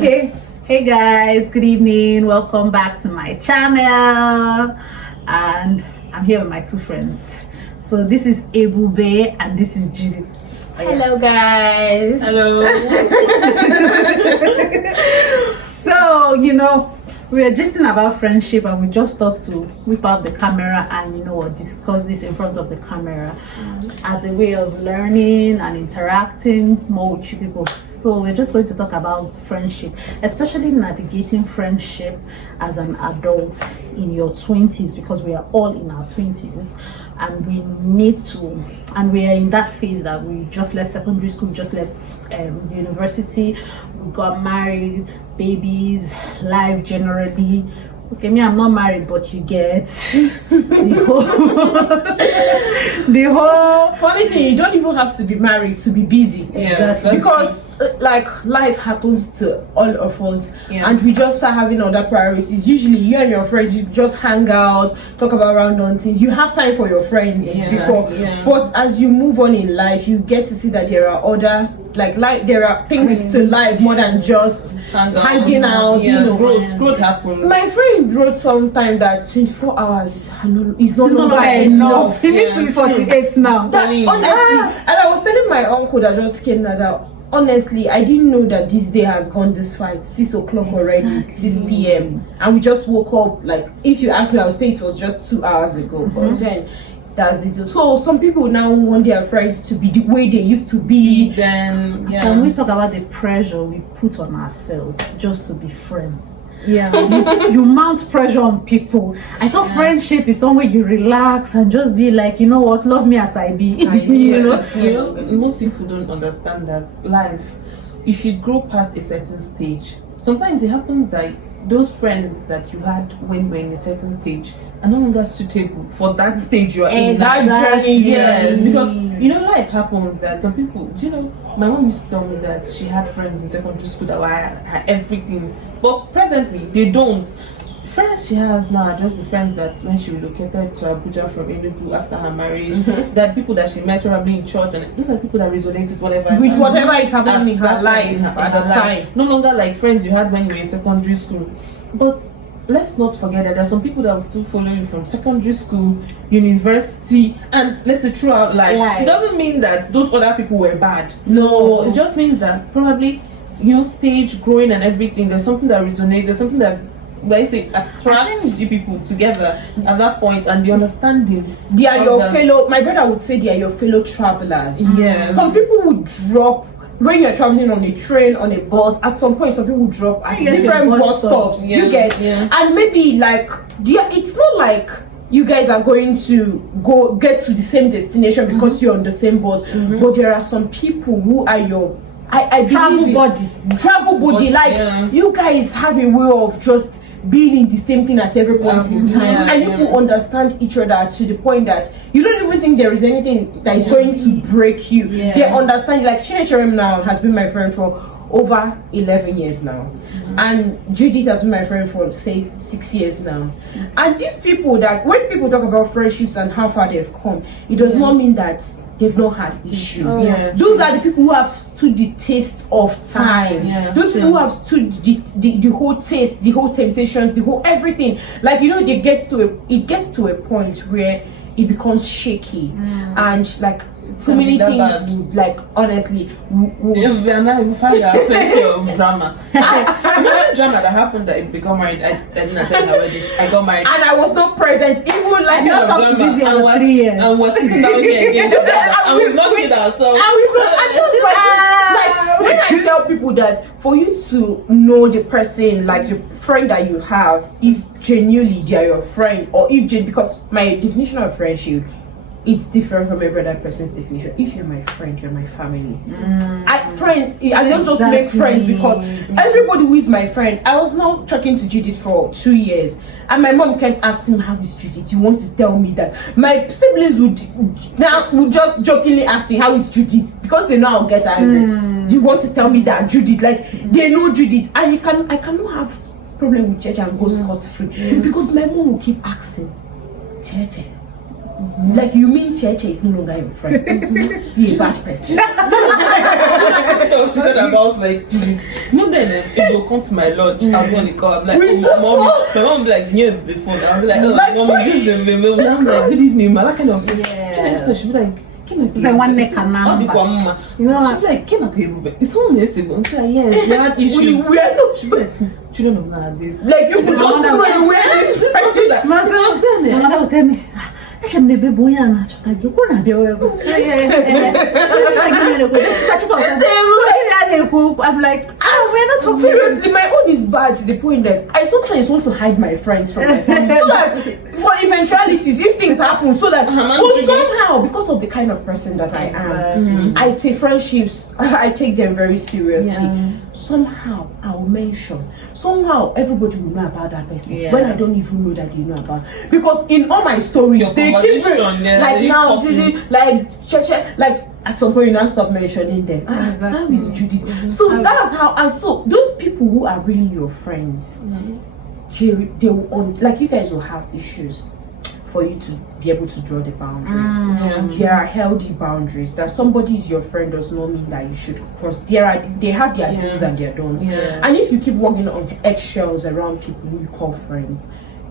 Okay. Hey guys, good evening. Welcome back to my channel. And I'm here with my two friends. So this is Ebube and this is Judith. Oh, yeah. Hello guys. Hello. So, we are just about friendship and we just thought to whip out the camera and discuss this in front of the camera as a way of learning and interacting more with you people. So we're just going to talk about friendship, especially navigating friendship as an adult in your 20s, because we are all in our 20s and we need to, and we are in that phase that we just left secondary school, just left university, we got married, babies, life generally. Okay, me, I'm not married, but you get the whole funny thing, you don't even have to be married to be busy. Yes, because like life happens to all of us, and we just start having other priorities. Usually you and your friends, you just hang out, talk about random things. You have time for your friends before, but as you move on in life, you get to see that there are other there are things to life more than just hanging out. Growth happens. My friend wrote sometime that 24 hours is no longer enough. It needs to be 48 now. Honestly, and I was telling my uncle that just came that honestly, I didn't know that this day has gone this far. It's 6 o'clock already, 6 p.m. and we just woke up. Like, if you ask me, I would say it was just 2 hours ago. But then that's it. So some people now want their friends to be the way they used to be. Then Can we talk about the pressure we put on ourselves just to be friends? You mount pressure on people. I thought friendship is somewhere you relax and just be like, you know what, love me as I be. Most people don't understand that life, if you grow past a certain stage, sometimes it happens that those friends that you had when you were in a certain stage are no longer suitable for that stage you are in. That journey. Yes, because life happens that some people, my mom used to tell me that she had friends in secondary school that were everything, but presently they don't. Friends she has now are just the friends that when she relocated to Abuja from Enugu after her marriage, that people that she met probably in church, and those are people that resonate with whatever is happening in her life at the time. No longer like friends you had when you were in secondary school. But let's not forget that there's some people that will still follow you from secondary school, university, and let's say throughout life. It doesn't mean that those other people were bad. No, it just means that probably stage growing and everything, there's something that resonates, there's something that attracts you people together at that point, and the understanding. They are your fellow. My brother would say they are your fellow travelers. Yes. Some people would drop when you're traveling on a train, on a bus. At some point, some people would drop at different bus stops. You get, and maybe it's not like you guys are going to get to the same destination because you're on the same bus. But there are some people who are your travel body. You guys have a way of just being in the same thing at every point in time, and you will understand each other to the point that you don't even think there is anything that is going to break you. They understand. Like Chinecherem now has been my friend for over 11 years now, and Judith has been my friend for say 6 years now. And these people, that when people talk about friendships and how far they've come, it does not mean that they've not had issues. Those are the people who have stood the test of time. Those people who have stood the whole taste, the whole temptations, the whole everything. It gets to a point where it becomes shaky, and so many things would, honestly we are now find our pleasure of drama. Another drama that happened that I got married. I didn't attend my wedding. I got married and I was not present. Even I not talked to this for 3 years. And we're sitting down here against each other, and we've not killed ourselves. When I tell people that for you to know the person, like the friend that you have, if genuinely they are your friend, or because my definition of friendship, it's different from every other person's definition. If you're my friend, you're my family. I don't just make friends because everybody who is my friend. I was not talking to Judith for 2 years, and my mom kept asking me, how is Judith? You want to tell me that? My siblings would just jokingly ask me, how is Judith? Because they know I'll get angry. You want to tell me that Judith, they know Judith, and I cannot have problem with church and go scot-free because my mom will keep asking, Cheche, like, you mean Cheche is no longer your friend? You're a bad person. So she said about Judith. No, then if you come to my lodge, I'll go on the call. I'll be like, oh, my mom will be like, yeah, before. I'll be like, oh, mommy, this is a meme. I'm like, good evening, ma. That kind of thing. Yeah. She'll be like, it's like one neck and number. You know, she'll be like, came up here, it's 1 year ago. And say, yes, we had issues. We are not. She'll be like, children of nowadays. Like, you could just throw away this. Something that. Mother will tell me, I should maybe boy and I you wanna be aware of I'm like, we're not talking. Seriously, my own is bad to the point that I sometimes want to hide my friends from my family. So that for eventualities, if things happen, so that somehow, because of the kind of person that I am, I take friendships, I take them very seriously. Yeah. Somehow I'll mention. Somehow everybody will know about that person when I don't even know that you know about. Because in all my stories, they keep like now, like at some point you now stop mentioning them. How is Judith? So that's how. And so those people who are really your friends, they will like you guys will have issues for you to be able to draw the boundaries. There are healthy boundaries. That somebody is your friend does not mean that you should cross. They have their do's and their don'ts. And if you keep walking on eggshells around people who you call friends,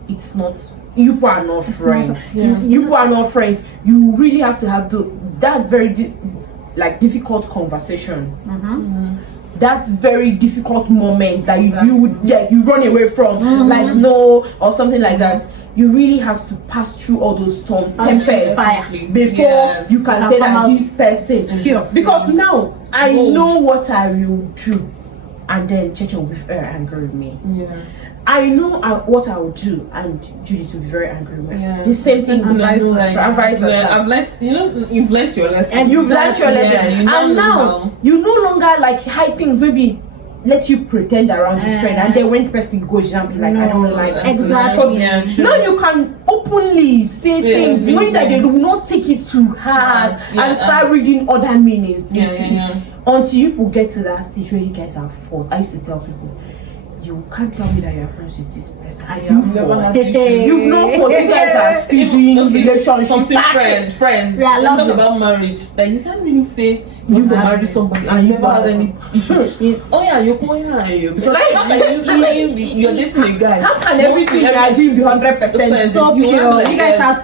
it's not. You are not friends. You are not friends. You really have to have that very difficult conversation. That very difficult moment that you run away from, like no or something like that. You really have to pass through all those tempests before you can say that this person. Because now I know what I will do, and then Cheche will be very angry with me. I know what I will do, and Judith will be very angry with me. The same thing and vice versa. I've learned, you've learned your lesson. And you've learned your lesson. And now you no longer like hide things, maybe let you pretend around this friend, and then when the person goes, you'll be like, I don't like this. Exactly. Now you can openly say things, knowing that they will not take it too hard and start reading other meanings. Until you will get to that stage where you guys have fought. I used to tell people, you can't tell me that you're friends with this person. You've not fought. You guys are still doing relationships. Something friends. Let's talk about marriage. That you can't really say you to marry somebody and you never had any issues. Because how can you're dating a guy? How can everything you are doing be 100% so pure? You guys are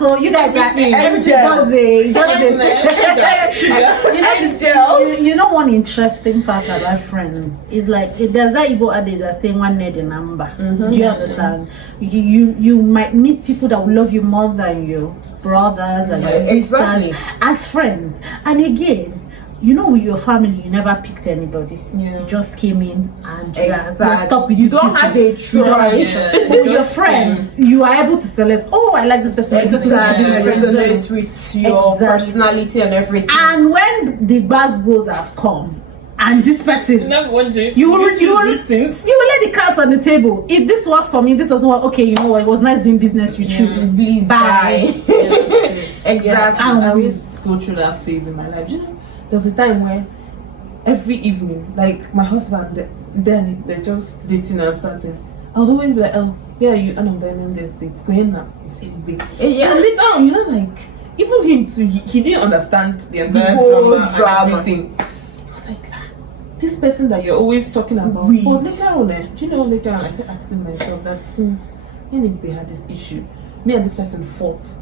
you know one interesting fact about friends is like there's that Igbo adage that saying one need a number. Do you understand? You might meet people that will love you more than your brothers and your sisters as friends, and again, you know, with your family, you never picked anybody. You just came in and you stop with you don't have a choice. With your friends, you are able to select. Oh, I like this person. Resonates with your personality and everything. And when the buzzwords have come, and this person, you will let the cards on the table. If this works for me, this doesn't work. Okay, you know what? It was nice doing business with you. Please bye. Exactly. I always go through that phase in my life. You know, there was a time where every evening, like my husband, then they're just dating and starting. I'll always be like, oh, where are you? And I'm diamond this dates going now. Same way. And later on, you know, like even him too, he didn't understand the entire drama and everything. I was like, this person that you're always talking about. But later on, do you know, later on I started asking myself that since they had this issue, me and this person fought.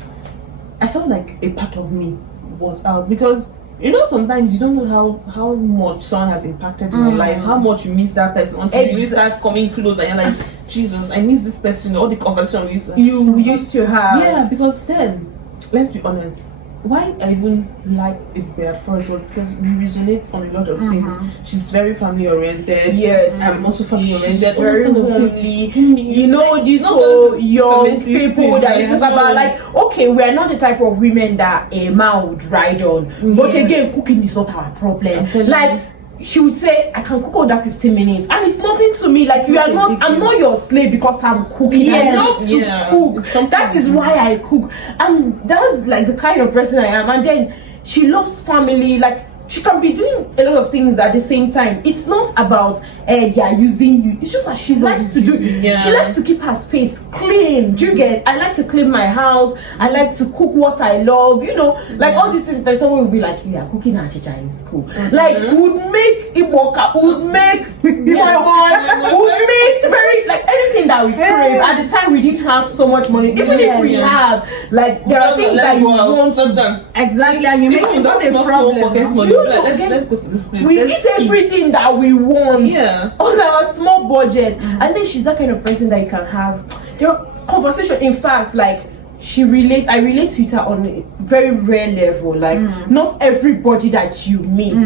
I felt like a part of me was out, because you know, sometimes you don't know how much someone has impacted in your life, how much you miss that person until you really start coming close and you're like, Jesus, I miss this person, all the conversation you used to have. Yeah, because then, let's be honest, why I even liked it at first was because we resonate on a lot of things. She's very family oriented. Yes, I'm also family oriented. Very homely. You know, these whole young people that you talk about. Like, okay, we are not the type of women that a man would ride on. But again, cooking is not our problem. Like, she would say, I can cook under 15 minutes, and it's nothing to me. Like, I'm not your slave because I'm cooking. I love to cook. That is why I cook, and that's like the kind of person I am. And then she loves family. Like, she can be doing a lot of things at the same time. It's not about they are using you. It's just that she likes to do. She likes to keep her space clean. Do you get? I like to clean my house. I like to cook what I love. You know, like all these things. But someone will be like, "You are cooking achicha in school." Like would make iboka, would make would make very like anything that we crave. At the time, we didn't have so much money. Even if we have, like there are things that you want to. Exactly, and you make it not a problem. Let's go to this place. We eat everything that we want on our small budget. And then she's that kind of person that you can have conversation. In fact, like I relate to her on a very rare level. Like not everybody that you meet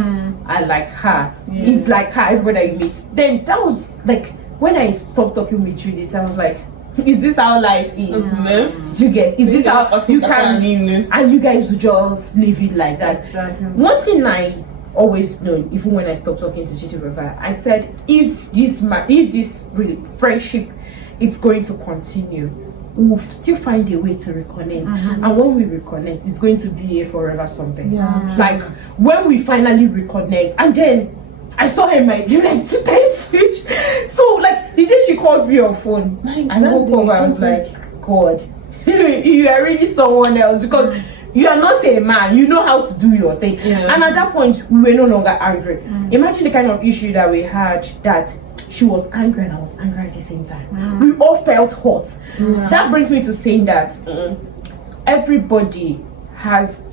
are like her. It's like her, everybody that you meet. Then that was like when I stopped talking with Judith, I was like, is this how life is? Do you get? Is this how you can? And you guys will just leave it like that. Exactly. One thing I always know, even when I stopped talking to Judith, was that I said, if this friendship is going to continue, we'll still find a way to reconnect. And when we reconnect, it's going to be a forever something. Like when we finally reconnect, and then I saw her in my dream like 2 days speech. So like the day she called me on phone, I woke up, I was like, God, you are really someone else, because you are not a man, you know how to do your thing. And at that point we were no longer angry. Imagine the kind of issue that we had, that she was angry and I was angry at the same time. We all felt hot. That brings me to saying that everybody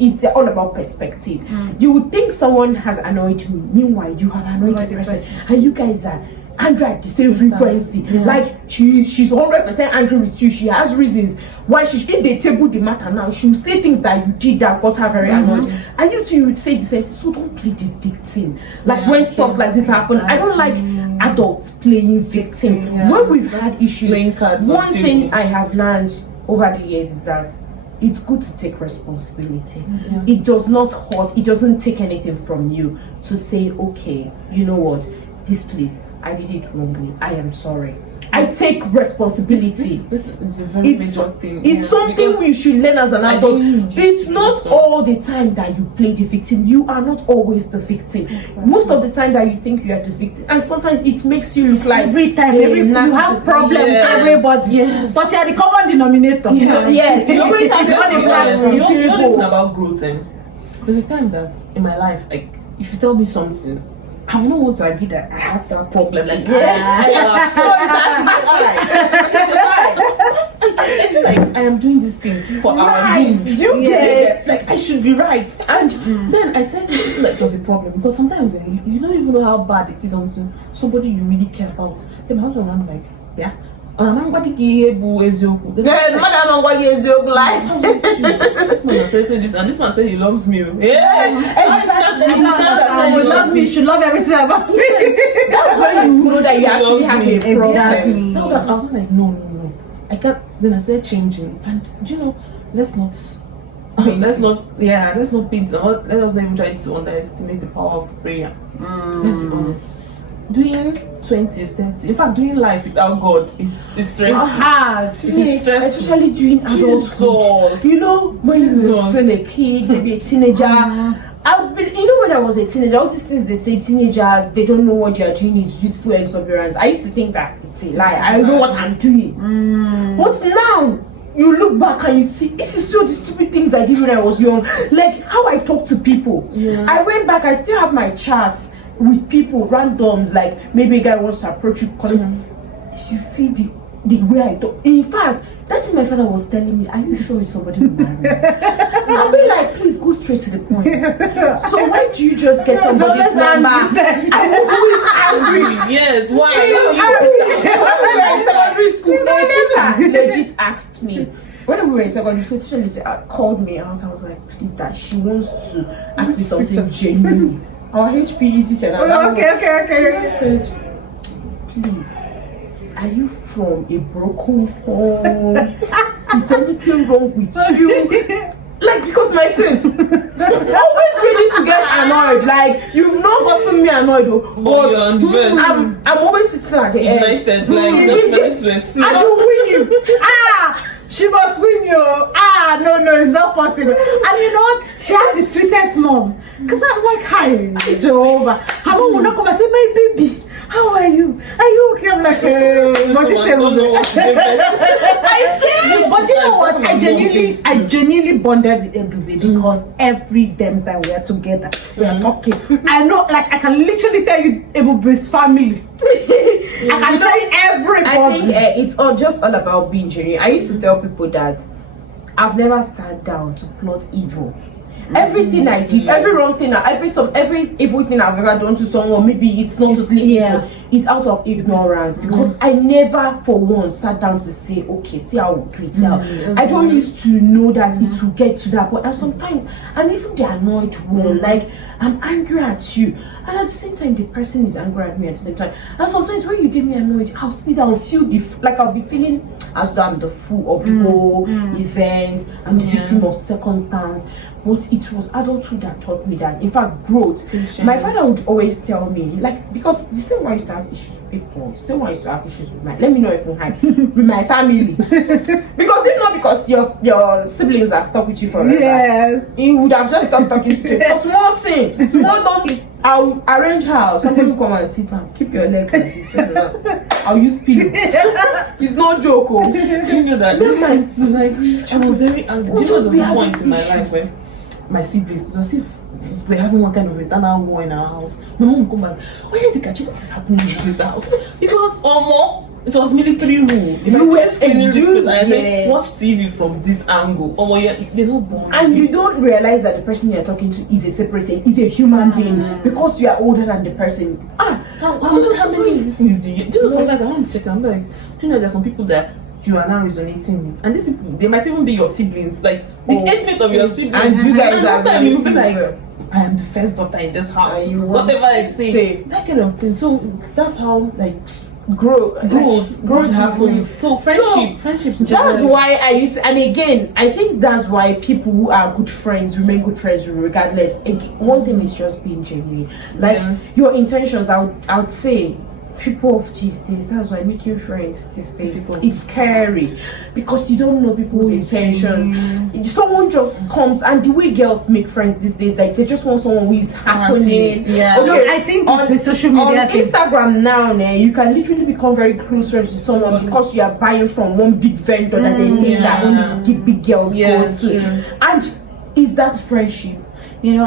it's all about perspective. You would think someone has annoyed you, meanwhile you have annoyed the person, and you guys are angry at the same frequency. Like she's 100% angry with you. She has reasons why if they table the matter now, she will say things that you did that got her very annoyed, and you too, you would say the same. So don't play the victim. Like when stuff like this happen, I don't like adults playing victim. When we've had issues, one thing I have learned over the years is that it's good to take responsibility. It does not hurt, it doesn't take anything from you to say, okay, you know what, this place, I did it wrongly, I am sorry. I take responsibility. This is a very major thing. It's something we should learn as an adult. It's not all the time that you play the victim. You are not always the victim. Most of the time that you think you are the victim, and sometimes it makes you look like every time you have problems with everybody. But you are the common denominator. Yes. You know this is about growth. There's a time that in my life, like if you tell me something, I don't want to agree that I have that problem. Like, I feel like I am doing this thing for our needs. Like I should be right. And then I tell you this is like just a problem, because sometimes you don't even know how bad it is until somebody you really care about. Then I'm like, I'm going to give you this man says this, and this man says he loves me. You love me, you should love everything about me. That's when you know that you actually have a problem. I was like, no, I can't. Then I started changing, and you know, let's not paint. Let us not even try to underestimate the power of prayer. Let's be honest. Doing 20s, 30s, in fact, doing life without God is stressful. It's hard. It's stressful. Especially doing adulthood. You know, when you were still a kid, maybe a teenager. When I was a teenager, all these things they say teenagers, they don't know what they are doing is youthful exuberance. I used to think that it's a lie. I know what I'm doing. But now, you look back and you see, if you see all the stupid things I did when I was young, like how I talk to people. I went back, I still have my chats with people, randoms, like maybe a guy wants to approach you, you see the way I talk. In fact, that's what my father was telling me, are you sure it's somebody who married? I'll be like, please go straight to the point. So why do you just get somebody's number? I was always angry. Yes, why? When we were in secondary school, a teacher legit asked me. When we were in secondary school, teacher called me and I was like, please, that she wants to ask me something genuinely. Our HPE teacher now. Okay. She said, please, are you from a broken home? Is anything wrong with you? Like, because my face always ready to get annoyed. Like, you've not gotten me annoyed, but I'm always sitting at the edge. United, like, just ready to explain. I should win you. She must win you. No, it's not possible. And you know what? She had the sweetest mom. Because I'm like, hi, Jehovah. Her mom will not come and say, my baby, how are you? Are you okay? I'm like, hey, but this but you know what? I genuinely bonded with Ebube because every damn time we are together, we are talking. I know, like, I can literally tell you Ebube's family. I can tell you everybody. I think it's just all about being genuine. I used to tell people that I've never sat down to plot evil. Everything I did, every wrong thing, every evil thing I've ever done to someone, maybe it's not to say it's out of ignorance, because I never for once sat down to say, okay, see how we treat it. I don't used to know that it will get to that point. And sometimes I'm even the annoyed one, like I'm angry at you, and at the same time the person is angry at me at the same time. And sometimes when you get me annoyed, I'll sit down, feel like I'll be feeling as though I'm the fool of the whole event, I'm the victim of circumstance. But it was adulthood that taught me that. In fact, growth. My father would always tell me, like, because the same way I used to have issues with people, the same way I used to have issues with let me know if I'm high, with my family. Because if not because your siblings are stuck with you forever, he would have just stopped talking to you. A small thing, don't. I'll arrange how somebody will come and sit down, keep your leg like this. I'll use pillow. It's not joke. Do you know that? I was very angry. There was a point in my life where my siblings, it was as if we're having one kind of internal war in our house. My mom would come back, oh yeah, what is happening in this house? Because it was military rule. If you were screening this, I said, watch TV from this angle. They're not born. And you don't realize that the person you're talking to is a separate, is a human being, because you are older than the person. How many this is the? Do you know, sometimes I want to check, I'm like, do you know there's some people that you are now resonating with, and these people, they might even be your siblings, like the age mate of your siblings, and you guys are that you'll be like, I am the first daughter in this house, whatever I say, that kind of thing. So that's how like growth happens. So friendships. That's why I used to, and again, I think that's why people who are good friends remain good friends regardless. One thing is just being genuine, like your intentions. I would say, people of these days, that's why making friends these days is scary, because you don't know people's intentions. Someone just comes, and the way girls make friends these days, like they just want someone who is happening. I think on the social media on Instagram now, you can literally become very close friends with someone because you are buying from one big vendor that they think that only big girls go to. And is that friendship? You know,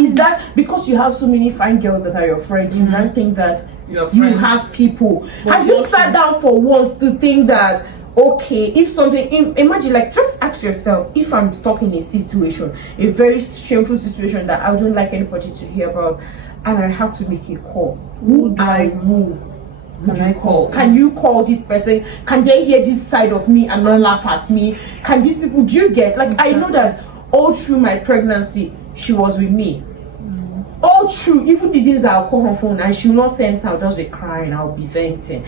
is that because you have so many fine girls that are your friends, you don't think that you have people? Have you sat down for once to think that, okay, if something, imagine, like, just ask yourself, if I'm stuck in a situation, a very shameful situation that I don't like anybody to hear about, and I have to make a call, who can I call? Can you call this person? Can they hear this side of me and not laugh at me? Can these people, do you get, like, I know that all through my pregnancy, she was with me. All true, even the days I'll call her phone and she'll not send, I'll just be crying, I'll be venting.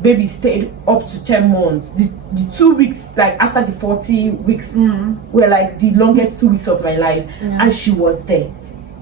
Baby stayed up to 10 months. The 2 weeks, like after the 40 weeks, were like the longest 2 weeks of my life, and she was there.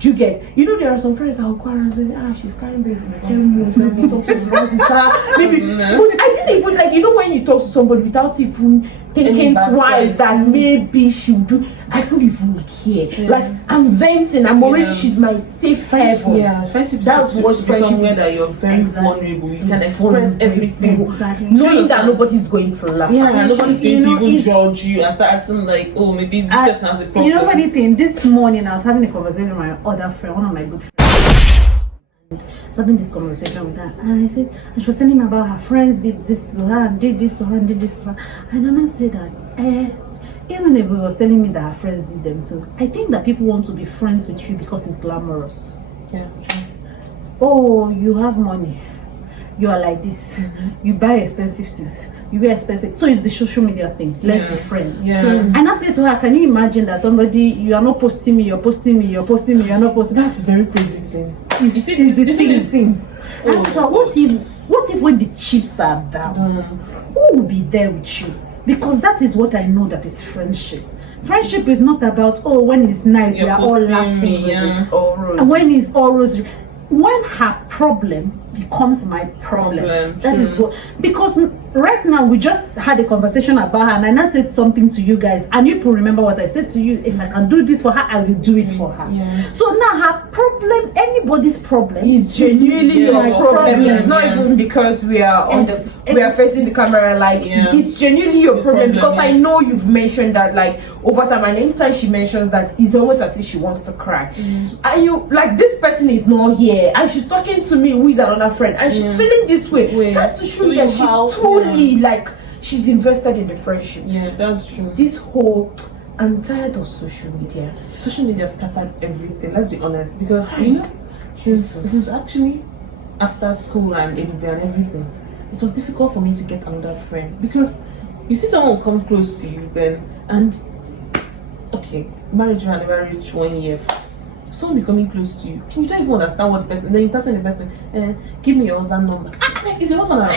Do you get? You know, there are some friends that will call and say, she's carrying baby for 10 months, maybe something's wrong with her. Maybe, but I didn't even, like, you know, when you talk to somebody without even thinking twice that maybe she'll do, I don't even care. Like, I'm venting, I'm already, she's my safe haven. Friendship that's what friendship somewhere that you're very vulnerable. You can express everything. Knowing that nobody's going to laugh. Nobody's going to even judge you and start acting like, oh, maybe this person has a problem. You know, funny thing, this morning I was having a conversation with my other friend, one of my good friends. Having this conversation with her, and I said, and she was telling me about her friends did this to her, and did this to her, and did this to her. And then I said that, even if he was telling me that her friends did them too, I think that people want to be friends with you because it's glamorous. Yeah, true. Oh, you have money, you are like this, you buy expensive things, you wear expensive, so it's the social media thing. Let's be friends. And I said to her, can you imagine that somebody, you are not posting me, you're posting me, you're posting me, you're not posting? That's a very crazy thing. You see, it's the thing. I said, what if when the chips are down, who will be there with you? Because that is what I know that is friendship. Friendship is not about, when it's nice, we are all laughing. It's all rose. And when it's all rose, when her problem, becomes my problem. That True. is what, because right now we just had a conversation about her, and I now said something to you guys, and you people remember what I said to you. If I can do this for her, I will do it for her. Yeah. So now her problem, anybody's problem, Is genuinely Yeah, your your problem. problem, It's not yeah. even because we are on we are facing the camera. Like Yeah. it's genuinely your problem, because I yes. know you've mentioned that like over time, and anytime she mentions that, it's almost as if she wants to cry. And you like, this person is not here, and she's talking to me, who is another friend, and she's feeling this way. Wait, That's to show so that you she's have- totally like she's invested in the friendship. Yeah, that's true. This whole, I'm tired of social media. Social media scattered everything. Let's be honest, because you know, this is actually after school and Ebube and everything. It was difficult for me to get another friend, because you see someone come close to you then, and okay, marriage you and never reach 1 year. Someone becoming close to you, you don't even understand what the person. Then you start saying the person, "Give me your husband number." Is your husband around?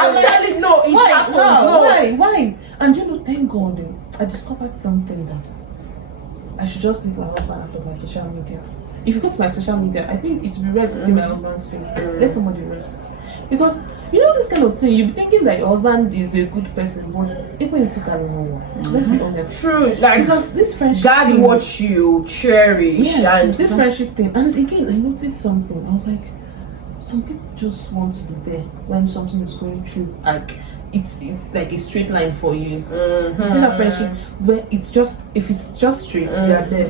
I'm telling no, it's Why? happens. How? No. Why? And you know, thank God, I discovered something that I should just leave my husband out of my social media. If you go to my social media, I think it would be rare to see my husband's face. Let somebody rest. Because you know this kind of thing, you be thinking that your husband is a good person, but even is let's be honest. True, like Because this friendship God thing, watch you cherish, yeah, and this friendship thing. And again, I noticed something. I was like, some people just want to be there when something is going through. Like it's like a straight line for you. You see that friendship where it's just, if it's just straight, they are there.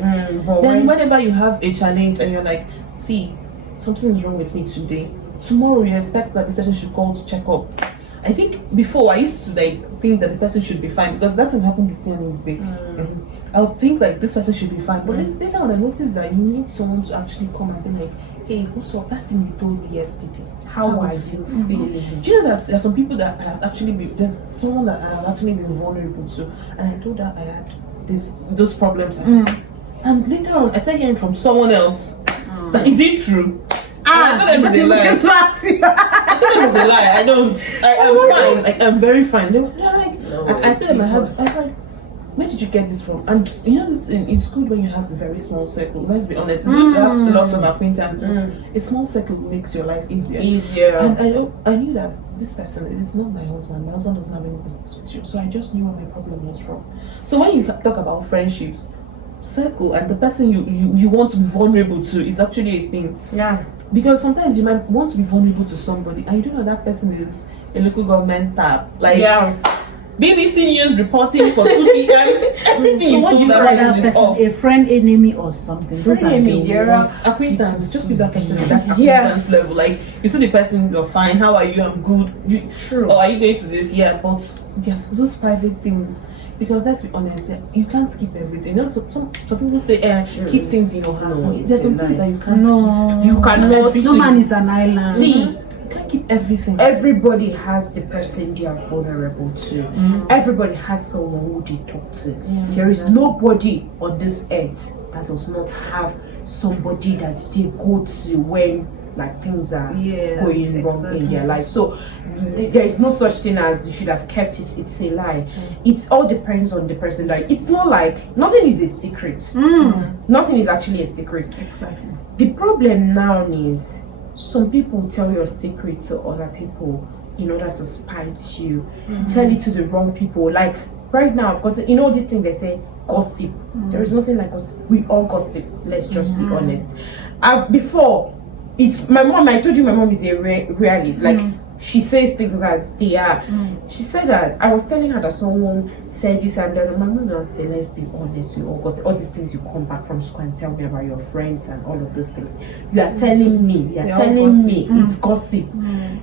Then whenever you have a challenge and you're like, see, something is wrong with me today. Tomorrow you expect that this person should call to check up. I think before I used to like think that the person should be fine, because that can happen with me anyway. I would think like this person should be fine, but later on I noticed that you need someone to actually come and be like, hey, what's up? That thing you told me yesterday, how was it feeling? do you know that there are some people that I have actually been, there's someone that I have actually been vulnerable to, and I told her I had those problems, and later on I started hearing from someone else that, is it true? I thought it was a lie. I thought it was a lie. I don't. I'm fine. Like, I'm very fine. They're like, I told them I was like, where did you get this from? And you know, it's good when you have a very small circle. Let's be honest. It's good to have lots of acquaintances. A small circle makes your life easier. And I knew that this person is not my husband. My husband doesn't have any business with you. So I just knew where my problem was from. So when you talk about friendships, circle and the person you want to be vulnerable to is actually a thing. Yeah. Because sometimes you might want to be vulnerable to somebody and you don't know that person is a local government tab. Like BBC News reporting for 2 p.m. Everything So you what do told you that call person that is off. person? A friend, enemy, or something? Those Friend, are enemy, the yeah. worst. Acquaintance, just leave that person at that acquaintance level. Like, you see the person, you're fine, how are you, I'm good. True. Or are you going to this? Yeah, but yes, those private things. Because let's be honest, you can't keep everything. You know, some people say, keep things in your hands. But there's some things that you can't keep. You cannot. No man is an island. See, You can't keep everything. everybody has the person they are vulnerable to. Everybody has someone who they talk to. There is nobody on this earth that does not have somebody that they go to when like things are going wrong in their life. So there is no such thing as you should have kept it. It's a lie. It all depends on the person. Like, it's not like nothing is a secret. Nothing is actually a secret. Exactly. The problem now is some people tell your secret to other people in order to spite you. Tell it to the wrong people. Like right now, I've got to, this thing they say, gossip. There is nothing like gossip. We all gossip. Let's just be honest. Before, it's my mom. I told you my mom is a realist. Like, she says things as they are. She said that I was telling her that someone said this, and then my mom will say, let's be honest, you all, because all these things you come back from school and tell me about your friends and all of those things. You are telling me, it's gossip.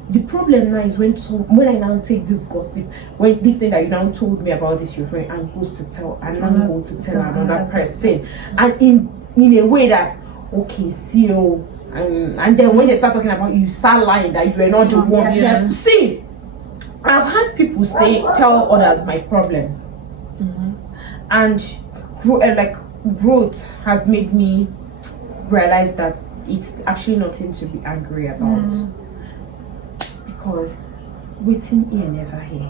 The problem now is when I now take this gossip, when this thing that you now told me about this your friend, and goes to tell, and now go to tell another person, and in a way that, okay, see you. And then when they start talking about you, start lying that you were not the one. See, I've had people tell others my problem, and growth has made me realize that it's actually nothing to be angry about, because waiting here never here.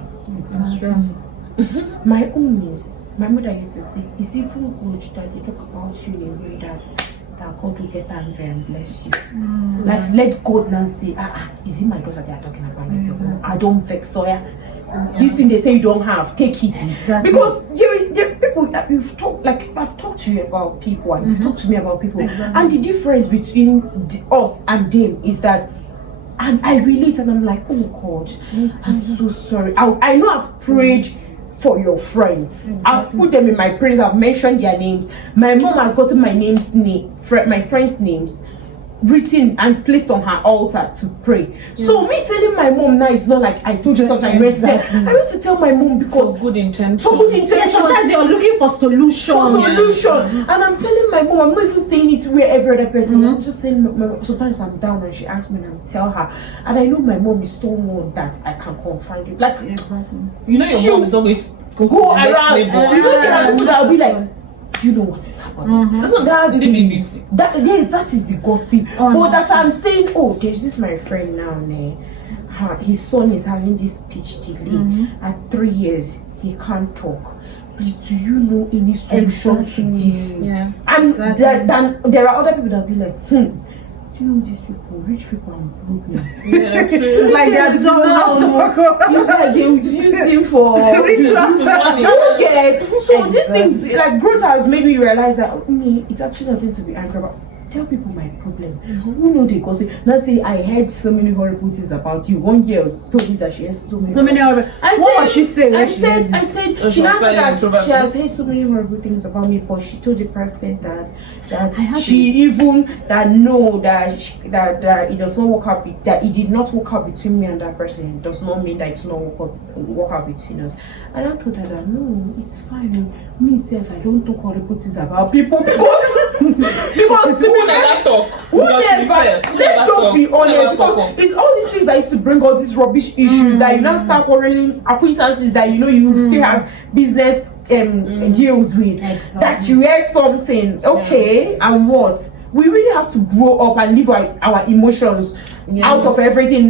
My own is, my mother used to say, it's even good that they talk about you in a way that that God will get angry and bless you. Like, let God now say, is it my daughter they are talking about? I don't vex, so this thing they say you don't have, take it. Exactly. Because there are people that you've talked, like I've talked to you about people, and you've talked to me about people, and the difference between us and them is that, and I relate, and I'm like, oh God, I'm so sorry. I know I've prayed for your friends. I've put them in my prayers. I've mentioned their names. My mom has gotten my my friends' names written and placed on her altar to pray. So me telling my mom now is not like I told you something. I went to tell my mom because good intention. For good intention. Yeah, sometimes you're looking for solution. And I'm telling my mom, I'm not even saying it where every other person. I'm just saying sometimes I'm down and she asks me and I tell her. And I know my mom is someone that I can confide in. Like you know your mom is always go around. You know I'll be like, do you know what is happening? That's in the BBC. That is the gossip. But that I'm saying, there's this my friend now, his son is having this speech delay. At 3 years, he can't talk. Please, do you know any solution to this? Yeah. And there are other people that be like, do you know these people, rich people and broke now? Yeah, It's like they're It's like they would use him for rituals. So these things, like growth has made me realize that it's actually nothing to be angry about. Tell people my problem. Who know they gossip? Now say I heard so many horrible things about you. One girl told me that she has so many horrible. What was she saying? I said she now said that she has heard so many horrible things about me, but she told the person that it does not work out that it did not work out between me and that person. It does not mean that it's not work out between us. And I told her that no, it's fine. Me self, I don't talk horrible things about people because to me never talk. Let's just be honest, because it's all these things that used to bring all these rubbish issues that you now start quarreling acquaintances that you still have business deals with. That you hear something, and what? We really have to grow up and leave our emotions out of everything.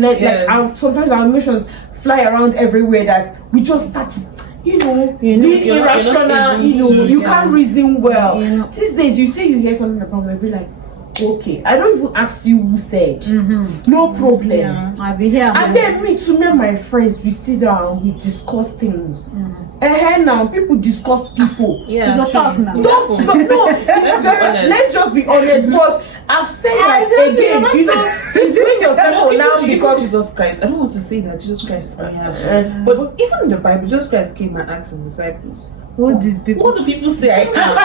Sometimes our emotions fly around everywhere that we just start being irrational. You can't reason well. These days you say you hear something about me, be like, okay, I don't even ask you who said. No problem. I'll be here. And then me and my friends, we sit down, we discuss things. Now people discuss people. Yeah, you talk now. Let's just be honest. But I've said that again. It's doing yourself now because Jesus Christ. I don't want to say that Jesus Christ is my husband, but even in the Bible, Jesus Christ came and asked his disciples. What do people say I can?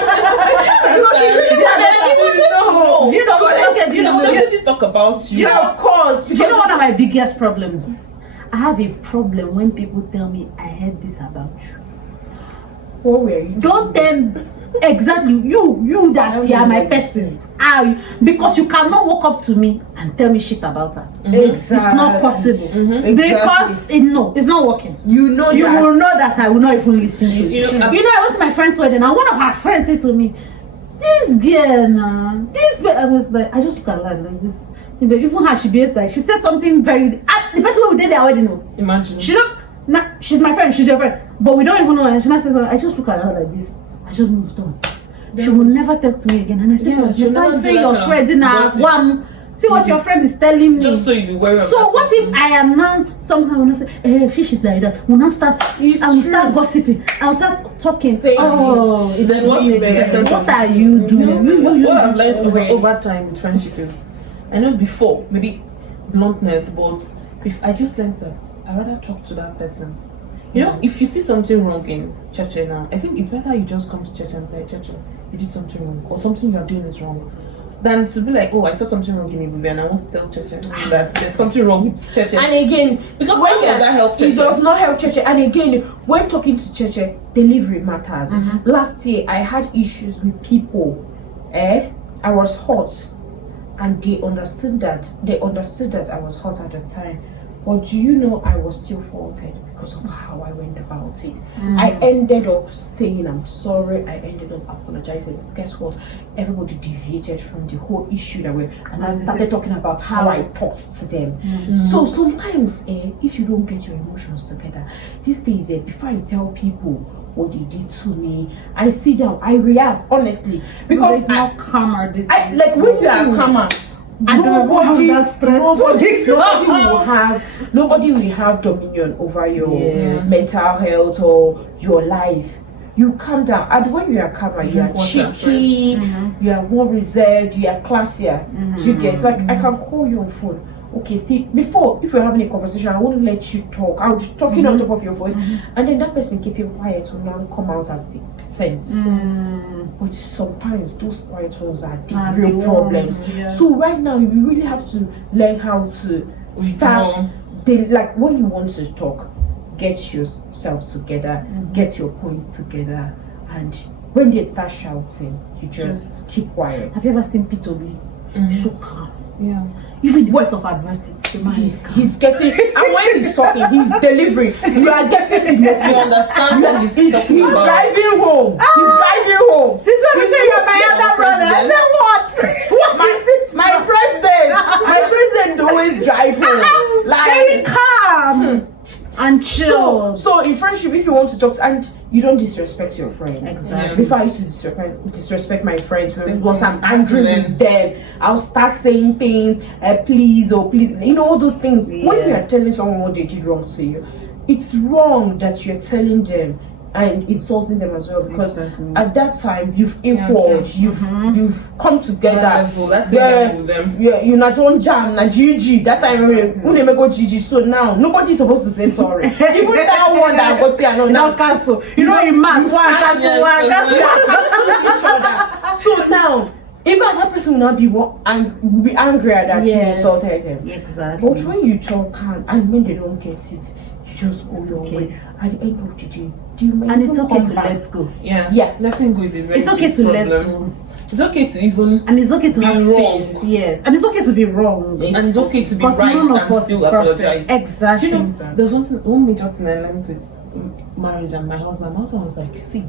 Nobody talk about you. Yeah, of course. You know one of my biggest problems? I have a problem when people tell me I heard this about you. What were you? Don't tell exactly you that you are my person. Because you cannot walk up to me and tell me shit about her. It's not possible. Because it's not working. You will know that I will not even listen to you. I went to my friend's wedding and one of her friends said to me, this girl I was like, I just look at her like this. Even her, she behaves like, she said something very, the person who did their wedding, imagine. She's my friend, she's your friend, but we don't even know her. She said, I just look at her like this. I just moved on. She will never talk to me again. And I said, you can't bring your friend in our one. See what your friend is telling me. Just so you be aware of. So what if I am now somehow when I say, she's like that? We'll not start. I will start gossiping. I will start talking. Then what are you doing? What I've learned over time with friendship is, I know before maybe bluntness, but if I just learned that I rather talk to that person. If you see something wrong in church now, I think it's better you just come to church and play church. You did something wrong, or something you are doing is wrong, than to be like, I saw something wrong in Ebube and I want to tell church that there's something wrong with church. And again, because when does that help church? It does not help church. And again, when talking to church, delivery matters. Last year, I had issues with people. I was hot, and they understood that I was hot at the time. But do you know I was still faulted because of how I went about it? I ended up saying I'm sorry. I ended up apologizing. Guess what? Everybody deviated from the whole issue and I started talking about how I talked to them. So sometimes, if you don't get your emotions together, these days, before I tell people what they did to me. I sit down, I react honestly because it's not calmer. This like when you are calmer, nobody will have dominion over your mental health or your life. You calm down, and when you are calmer, you are cheeky, you are more reserved, you are classier. You get like I can call you on phone. Okay, see, before, if we're having a conversation, I won't let you talk. I'll be talking on top of your voice, and then that person keep you quiet will now come out as the sense. But sometimes those quiet ones are the real problems. So right now, you really have to learn how to start. Like when you want to talk, get yourself together, get your points together, and when they start shouting, you just keep quiet. Have you ever seen P2B? He's so calm. Yeah. Even in the face of adversity, the man he's getting, and when he's talking, he's delivering. You are getting the message. You understand what he's talking He's about. driving home. He's driving home. He's saying you're my other brother. I said what? What is this? My president always drive home. Very Like calm and chill. so in friendship, if you want to talk and you don't disrespect your friends. Exactly. Before I used to disrespect my friends because I'm angry with them, I'll start saying things, please or please, you know, all those things. When you are telling someone what they did wrong to you, it's wrong that you're telling them and insulting them as well, because at that time you've equaled, you've come together. You're not on jam, na GG. That time we go GG. So now nobody's supposed to say sorry. Even that one that got here, no, now cancel. You know, in mass one cancel each other. So now, even that person will not be will be angry that you insulted them. Exactly. But when you talk and when they don't get it, you just go your way. At the end of the day, and it's okay to let go. Yeah. Letting go is a very It's okay big to problem. let go. It's okay to even And it's okay to be have wrong. space. Yes. And it's okay to be wrong. and it's okay to be Because right none of and us still is perfect. apologize. Exactly. You know, there's one major thing I learned with marriage and my husband. My husband was like, see,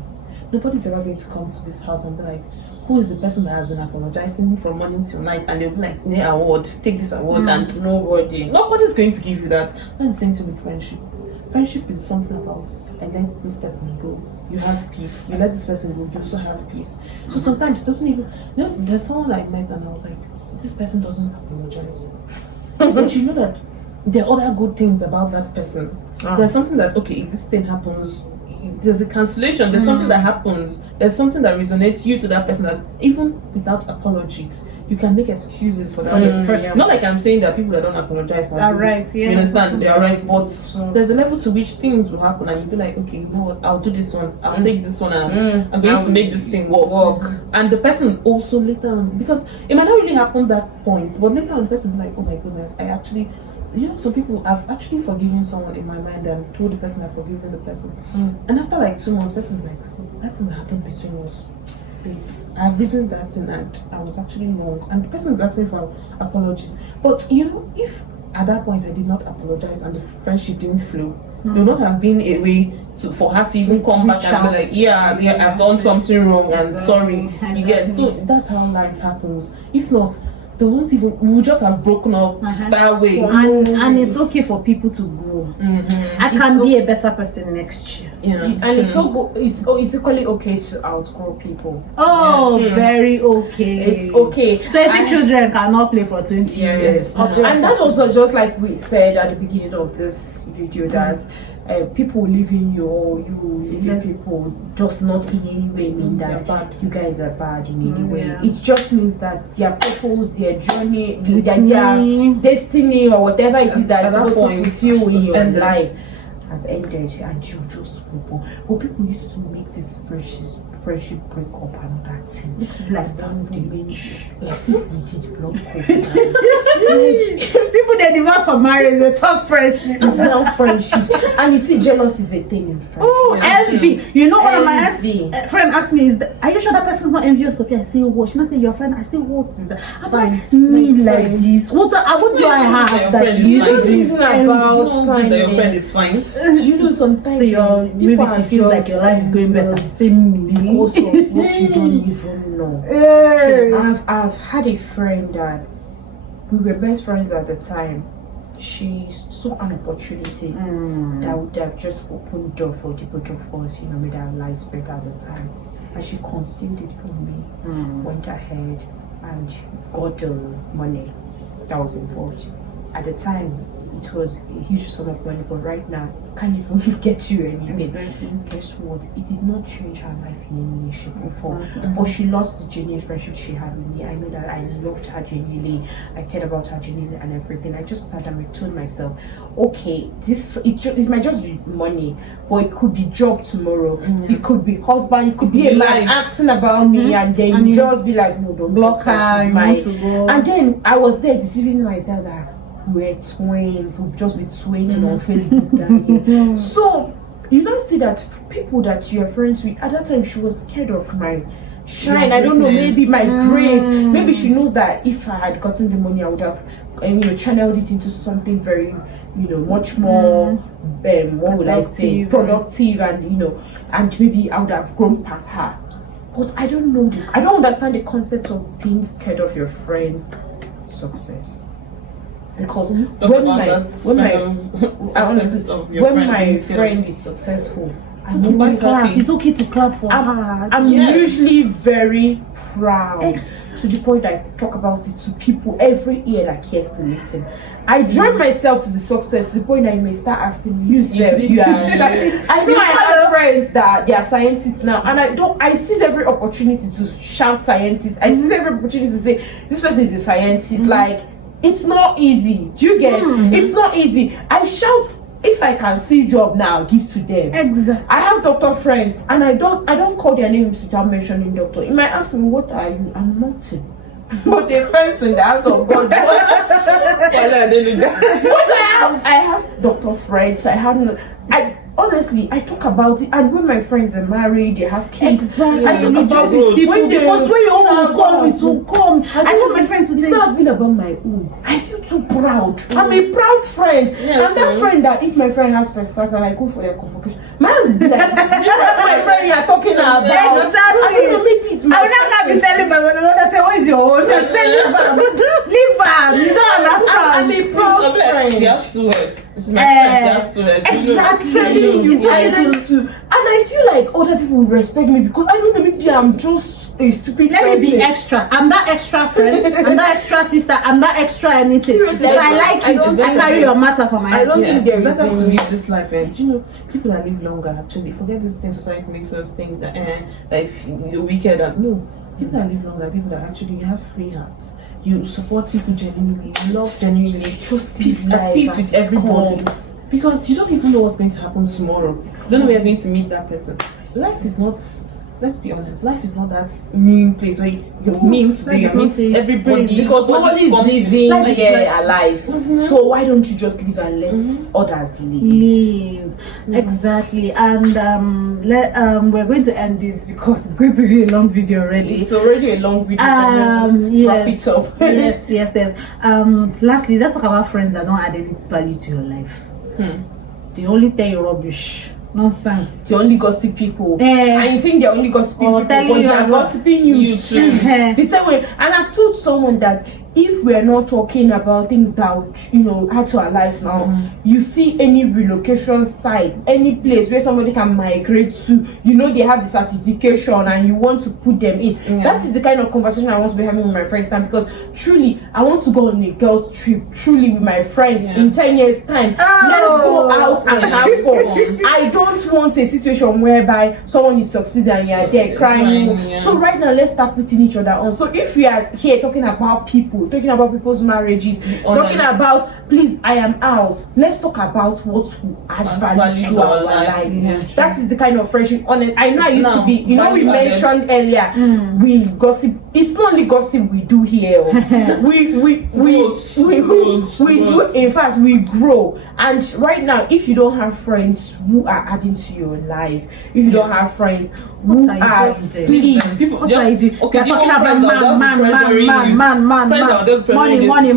nobody's ever going to come to this house and be like, who is the person that has been apologizing from morning till night? And they'll be like, yeah, award, take this award. And nobody's going to give you that. That's the same thing with friendship. Friendship is something about, I let this person go, you have peace. You let this person go, you also have peace. So sometimes it doesn't even, there's someone I met and I was like, this person doesn't apologize. But you know that there are other good things about that person. There's something that, okay, if this thing happens, there's a cancellation, there's something that happens, there's something that resonates you to that person that even without apologies, you can make excuses for that person. Not like I'm saying that people that don't apologize are right, you understand, they are right, but there's a level to which things will happen and you'll be like, okay, you know what, I'll do this one, I'll take this one and I'm going to make this thing work. And the person also later on, because it might not really happen that point, but later on the person will be like, oh my goodness, I actually, you know, some people have actually forgiven someone in my mind and told the person I've forgiven the person. And after like 2 months, the person is like, see, that thing that happened between us, I've reasoned that thing and I was actually wrong. And the person is asking for apologies. But you know, if at that point I did not apologize and the friendship didn't flow, there would not have been a way for her to even come back and be like, yeah, I've done something wrong and sorry. You get, so that's how life happens. If not, we will just have broken up that way. And it's okay for people to grow. I can be a better person next year. And it's equally okay to outgrow people. Very okay. It's okay. 20 children cannot play for 20 years. And that's also just like we said at the beginning of this video that people leaving you or you leaving people does not in any way mean that you guys are bad in any way. It just means that their purpose, their journey, their destiny or whatever it is that's supposed to fulfill in your life has ended and you just move on. But people used to make this friendship break up and that thing. Like that would People they divorce for marriage, they talk friendship. It's not friendship. And you see, jealousy is a thing in friendship. Envy. You know what my friend asked me is, are you sure that person's not envious of you? I say, what? She not say your friend. I say, what is that? I'm like, me like this. What do I have that you don't reason about finding that your friend is fine? Do you know sometimes? So your maybe she feels like your life is going better. Say me because of what you don't even know. I've had a friend that we were best friends at the time, she saw an opportunity that would have just opened door for the both of us, made our lives better at the time. And she concealed it from me, went ahead and got the money that was involved. At the time, it was a huge sum of money, but right now, can't even get you anything. Exactly. Guess what? It did not change her life in any way, shape, or form. But she lost the genuine friendship she had with me. I know that I loved her genuinely. I cared about her genuinely and everything. I just sat and I told myself, okay, it might just be money, but it could be job tomorrow. It could be husband. It could be a man asking about me, and then you just be like, no, don't block her. You want to go. And then I was there deceiving myself that we're twins, we'll just be twinning on Facebook. So you now see that people that you're friends with, at that time she was scared of my shine. I don't know, maybe my grace. Maybe she knows that if I had gotten the money, I would have channeled it into something very, much more what would I say, productive, and and maybe I would have grown past her. But I don't understand the concept of being scared of your friends' success. Because when my friend is successful, it's okay to clap for her. I'm usually very proud to the point I talk about it to people every ear that cares to listen. I join myself to the success to the point that you may start asking me, I know I have friends that they are scientists now, and I seize every opportunity to shout scientists. I seize every opportunity to say this person is a scientist. Like, it's not easy. Do you get? It's not easy. I shout, if I can see job now, give to them. Exactly. I have doctor friends, and I don't call their names without mentioning doctor. You might ask me, what are you? I'm nothing. But the friends in the house of God. But I have doctor friends. Honestly, I talk about it, and when my friends are married, they have kids. Exactly. I talk about it. Because when your own will come, it will come. I told my friend today. It's not been about my own. I feel too proud. I'm a proud friend. Yes, and that friend that if my friend has first class and I go for their convocation, man will be like, that's my friend you are talking about. Exactly. I don't know, maybe it's my I will not be telling my mother, say, what is your own? Leave her. You don't understand. I'm a proud friend. She has two heads. It's my friend, she has two heads. Exactly. And I feel like other people will respect me because I don't know, maybe I'm just a stupid Let person. me be extra. I'm that extra friend. I'm that extra sister. I'm that extra anything. Seriously, If I like you, I carry your matter for my head. I don't think there it's better is to live this life, and people that live longer actually forget this thing. Society makes us think that if you're wicked, and no, people that live longer, people that actually have free hearts. You support people genuinely, you love genuinely, trust peace with everybody. Because you don't even know what's going to happen tomorrow. You don't know where you're going to meet that person. Life is not, let's be honest, life is not that mean place where you're mean today, you meet everybody. Because nobody is living here alive. So why don't you just live and let others live? Exactly. And we're going to end this because it's going to be a long video already. It's already a long video. Wrap it up. yes. Lastly, let's talk about friends that don't add any value to your life. They only tell you rubbish, nonsense. They only gossip people, and you think they're only gossiping people, but they are gossiping you too. The same way. And I've told someone that if we're not talking about things that add to our lives now, you see any relocation site, any place where somebody can migrate to, they have the certification and you want to put them in. That is the kind of conversation I want to be having with my friends now, because truly I want to go on a girls trip truly with my friends in 10 years time. Let's go out and have fun. I don't want a situation whereby someone is succeeding and you're there crying. So right now, let's start putting each other on. So if we are here talking about people, talking about people's marriages, talking about, please, I am out, let's talk about what will add value to our lives. That is the kind of friendship. I know I used to be, we mentioned earlier, we gossip. It's not only gossip we do here. we do, in fact, we grow. And right now, if you don't have friends who are adding to your life, if you don't have friends who are, please, what are you doing? Okay, talking about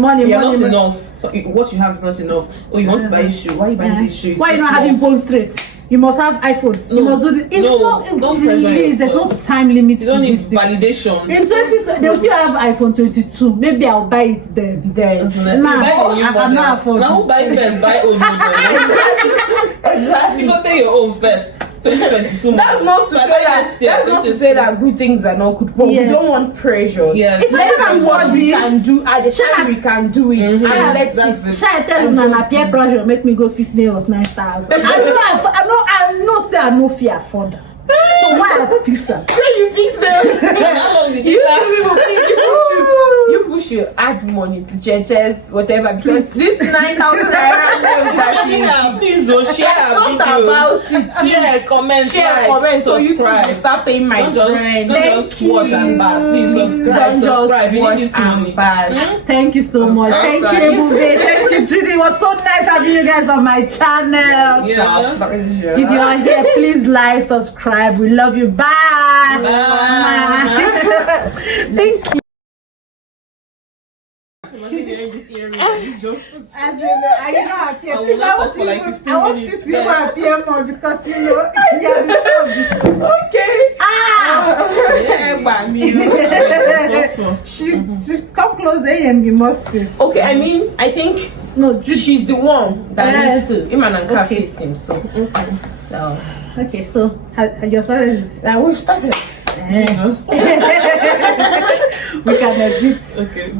money. You're not enough. So what you have is not enough. Oh, you want to buy a shoe? Why are you buying this shoe? Why are you not having bone straight? You must have iPhone. You must do this. It's don't pressure please, there's no yourself. time limit You to don't need this thing. validation. In 2020, they'll still have iPhone 22. Maybe I'll buy it then. Isn't Nah, buy the new I cannot model. afford Now it. buy first, buy old model. Exactly. You go take your own first. 2022. That's not to So I say buy that. next year, That's not to 2022. say that good things are not good, but we Yes. don't want pressure. Yes. If I Let's can see what afford we it, can do at the time we can do it. And let's That's see. it. Shall I tell you now, peer pressure make me go fix nail of 9,000. I know, say I no fear afford. So why I fix her? When you fix them, How long did you it last? people should add money to churches, whatever, because this 9,000 naira Please, share our talked about videos. it. Share, comment, Share, like, comment, so you subscribe. will start paying my Don't friend. just watch and pass. Please subscribe. Don't Subscribe. just You watch need this and money. pass. Thank you so much. Thank you, Ebube. Thank you, Judy. It was so nice having you guys on my channel. Yeah. If you are here, please like, subscribe. We love you. Bye. Bye. Thank you. Imagine hearing this earring and this jumpsuit. I don't know appear. I will Please, not I talk want for you like to 15 I want you minutes. to even appear more because you know you are the star of the show. Okay. Shift, come close there and give more space. Okay, I mean, I think No, Judy. she's the one that Yeah. needs to him and Anka Okay. face him. So, so Okay, so have you started? now we started. Jesus. We can exit. Okay.